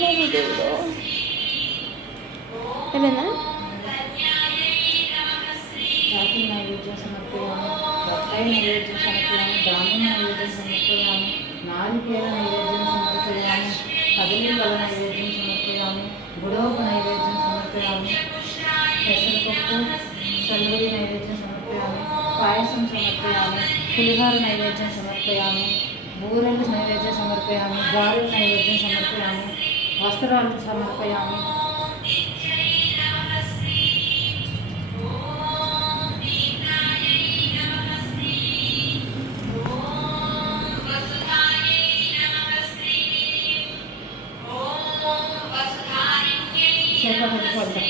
వస్తలేదు దేవుడు. ఏమైనా రాత్రి నైవేద్యం సమర్పయామి, బత్తాయి నైవేద్యం సమర్పయామి, దానిమ్మ నైవేద్యం సమర్పయామి, నారికేల నైవేద్యం సమర్పయామి, కదలి బల నైవేద్యం సమర్పయామి, గుడోప నైవేద్యం సమర్పయామి, పెసరపప్పు చల్లడి నైవేద్యం సమర్పయామి, పాయసం సమర్పయామి, పులిహోర నైవేద్యం సమర్పయామి, బూరెలు నైవేద్యం సమర్పయామి, గారెలు నైవేద్యం సమర్పయామి, వస్త్రాలు సమర్పయామి. శేఖర్